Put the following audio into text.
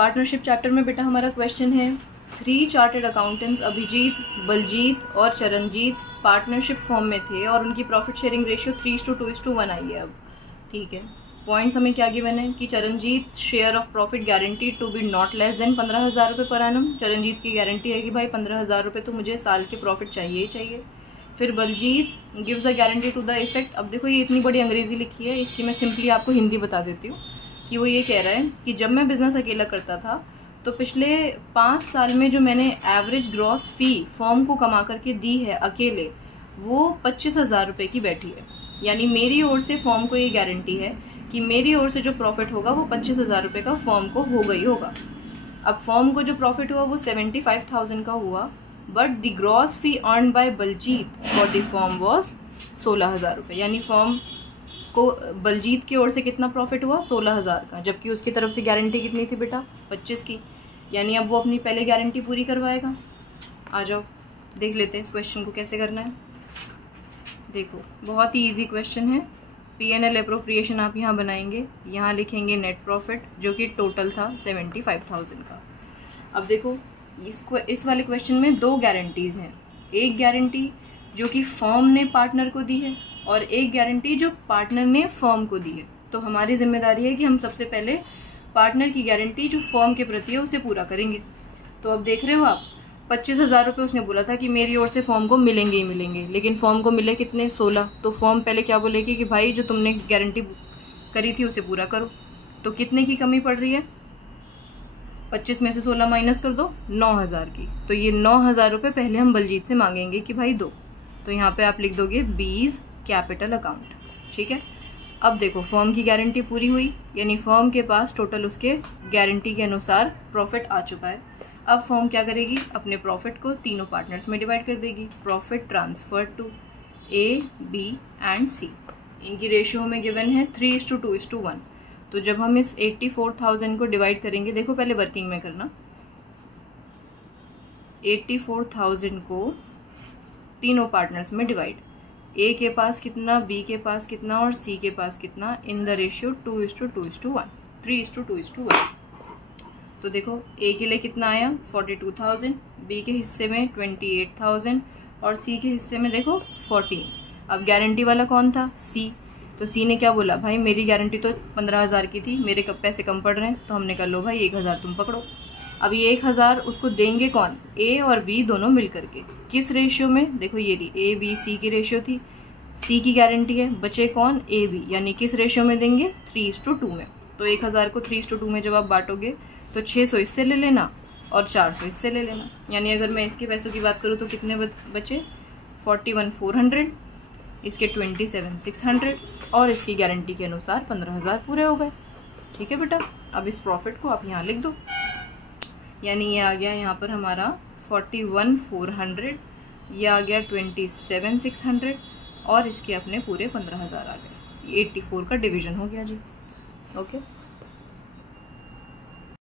Partnership chapter में बेटा हमारा क्वेश्चन है 3 चार्टेड अकाउंटेंट्स अभिजीत, बलजीत और चरणजीत पार्टनरशिप फॉर्म में थे और उनकी प्रॉफिट शेयरिंग रेशियो 3:2:1 आई है। अब ठीक है, पॉइंट्स हमें क्या गिवन है कि Charanjit share of profit guarantee to be not less than 15,000 रुपये पर एनम। चरणजीत की गारंटी है कि भाई 15,000 रुपये तो मुझे साल के प्रॉफिट चाहिए ही चाहिए। फिर Baljit gives a guarantee to the effect, अब देखो ये इतनी बड़ी अंग्रेजी लिखी है, इसकी मैं सिंपली आपको हिंदी बता देती हूँ कि वो ये कह रहा है कि जब मैं बिजनेस अकेला करता था तो पिछले 5 साल में जो मैंने एवरेज ग्रॉस फी फॉर्म को कमा करके दी है अकेले, वो 25,000 रुपये की बैठी है। यानी मेरी ओर से फॉर्म को ये गारंटी है कि मेरी ओर से जो प्रॉफिट होगा वो 25,000 रुपये का फॉर्म को होगा ही होगा। अब फॉर्म को जो प्रॉफिट हुआ वो 75,000 का हुआ, but the gross fee earn by Baljit for the form was 16,000 रुपये। यानी फॉर्म को बलजीत की ओर से कितना प्रॉफिट हुआ 16,000 का, जबकि उसकी तरफ से गारंटी कितनी थी बेटा 25 की। यानी अब वो अपनी पहले गारंटी पूरी करवाएगा। आ जाओ देख लेते हैं इस क्वेश्चन को कैसे करना है। देखो बहुत ही इजी क्वेश्चन है। P&L अप्रोप्रिएशन आप यहाँ बनाएंगे, यहाँ लिखेंगे नेट प्रॉफिट जो कि टोटल था 75,000 का। अब देखो इस वाले क्वेश्चन में 2 गारंटीज हैं, एक गारंटी जो कि फर्म ने पार्टनर को दी है और एक गारंटी जो पार्टनर ने फर्म को दी है। तो हमारी जिम्मेदारी है कि हम सबसे पहले पार्टनर की गारंटी जो फर्म के प्रति है उसे पूरा करेंगे। तो अब देख रहे हो आप 25,000 रुपये उसने बोला था कि मेरी ओर से फॉर्म को मिलेंगे ही मिलेंगे, लेकिन फॉर्म को मिले कितने 16। तो फॉर्म पहले क्या बोलेगी कि भाई जो तुमने गारंटी करी थी उसे पूरा करो। तो कितने की कमी पड़ रही है, 25 में से 16 माइनस कर दो 9,000 की। तो ये 9,000 रुपये पहले हम बलजीत से मांगेंगे कि भाई दो। तो यहाँ पे आप लिख दोगे बीज कैपिटल अकाउंट। ठीक है, अब देखो फर्म की गारंटी पूरी हुई, यानी फर्म के पास टोटल उसके गारंटी के अनुसार प्रॉफिट आ चुका है। अब फर्म क्या करेगी, अपने प्रॉफिट को तीनों पार्टनर्स में डिवाइड कर देगी। Profit transfer to A, B and C। इनकी रेशियो हमें गिवन है 3:2:1। तो जब हम इस 84,000 को डिवाइड करेंगे, देखो पहले वर्किंग में करना, 84,000 को तीनों पार्टनर्स में डिवाइड, A के पास कितना, B के पास कितना और C के पास कितना, इन द रेशियो 2:2:1, 3:2:1। तो देखो A के लिए कितना आया 42,000, B के हिस्से में 28,000 और C के हिस्से में देखो 14। अब गारंटी वाला कौन था, C। तो C ने क्या बोला, भाई मेरी गारंटी तो 15,000 की थी, मेरे पैसे कम पड़ रहे हैं, तो हमने कहा लो भाई 1,000 तुम पकड़ो। अब ये 1,000 उसको देंगे कौन, A और B दोनों मिल करके। किस रेशियो में, देखो ये रही A B C की रेशियो थी, C की गारंटी है, बचे कौन A B, यानी किस रेशियो में देंगे 3:2 में। तो 1,000 को 3:2 में जब आप बांटोगे तो 600 इससे ले लेना और 400 इससे ले लेना। यानी अगर मैं इसके पैसों की बात करूँ तो कितने बचे 41,400, इसके 27,600 और इसकी गारंटी के अनुसार 15,000 पूरे हो गए। ठीक है बेटा, अब इस प्रॉफिट को आप यहाँ लिख दो, यानी ये आ गया यहाँ पर हमारा 41,400, ये आ गया 27,600 और इसके अपने पूरे 15,000 आ गए। 84 का डिवीजन हो गया जी। ओके।